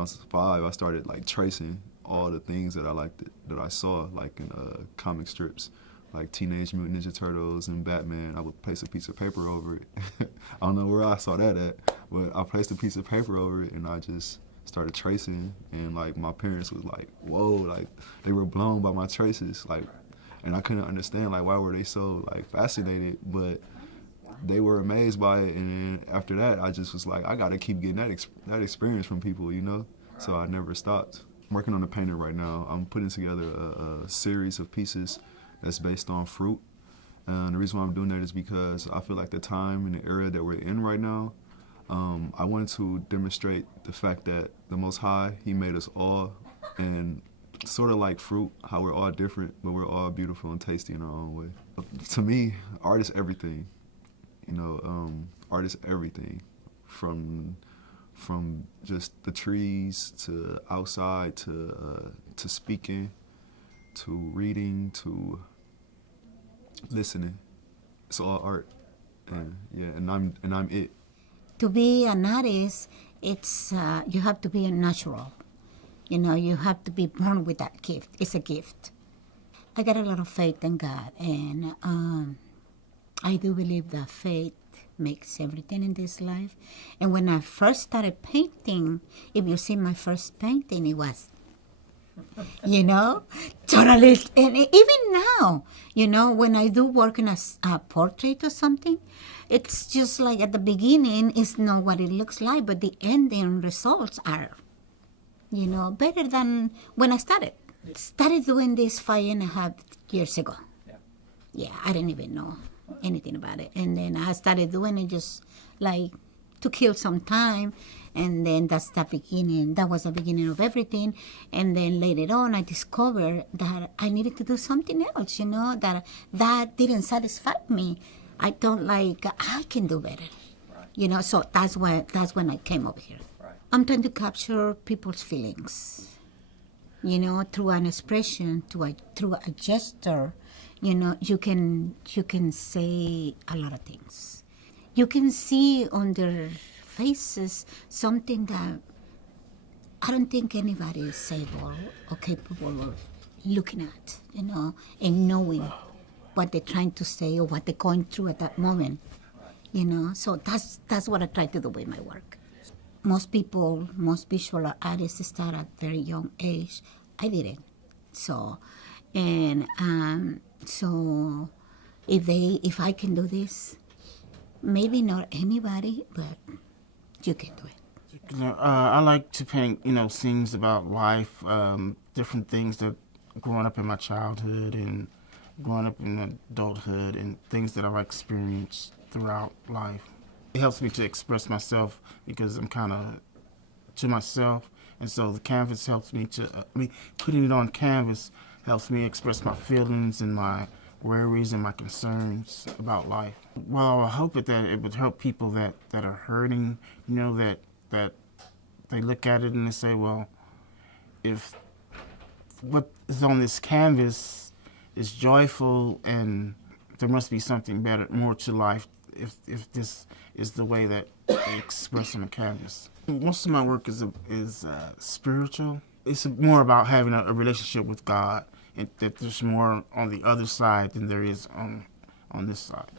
I was 5, I started like tracing all the things that I liked that I saw, like in comic strips, like Teenage Mutant Ninja Turtles and Batman. I would place a piece of paper over it. I don't know where I saw that at, but I placed a piece of paper over it and I just started tracing. And like my parents was like, whoa, like they were blown by my traces, like, and I couldn't understand like why were they so like fascinated, but they were amazed by it. And then after that, I just was like, I gotta keep getting that experience from people, you know. So I never stopped. I'm working on a painting right now. I'm putting together a series of pieces that's based on fruit. And the reason why I'm doing that is because I feel like the time and the era that we're in right now, I wanted to demonstrate the fact that the Most High, He made us all, and sort of like fruit, how we're all different, but we're all beautiful and tasty in our own way. To me, art is everything. You know, art is everything, from just the trees to outside to speaking, to reading, to listening. It's all art, and yeah, and I'm it. To be an artist, it's you have to be a natural. You know, you have to be born with that gift. It's a gift. I got a lot of faith in God, and I do believe that faith makes everything in this life. And when I first started painting, if you see my first painting, it was, you know, totally. And even now, you know, when I do work in a portrait or something, it's just like at the beginning, it's not what it looks like, but the ending results are, you know, better than when I started. Started doing this 5.5 years ago. Yeah, I didn't even know anything about it. And then I started doing it just like to kill some time. And then that's the beginning. That was the beginning of everything. And then later on, I discovered that I needed to do something else, you know, that didn't satisfy me. I don't like, I can do better. Right. You know, so that's when I came over here. Right. I'm trying to capture people's feelings, you know, through an expression, through a gesture. You know, you can say a lot of things. You can see on their faces something that I don't think anybody is able or capable of looking at, you know, and knowing what they're trying to say or what they're going through at that moment, you know. So that's what I try to do with my work. Most visual artists start at very young age. I didn't. So if I can do this, maybe not anybody, but you can do it. You know, I like to paint, you know, scenes about life, different things that growing up in my childhood and growing up in adulthood, and things that I've experienced throughout life. It helps me to express myself because I'm kind of to myself, and so the canvas helps me to. Putting it on canvas helps me express my feelings and my worries and my concerns about life. Well, I hope that it would help people that are hurting, you know, that they look at it and they say, well, if what is on this canvas is joyful, and there must be something better, more to life, if this is the way that I express on the canvas. Most of my work is spiritual. It's more about having a relationship with God, and that there's more on the other side than there is on this side.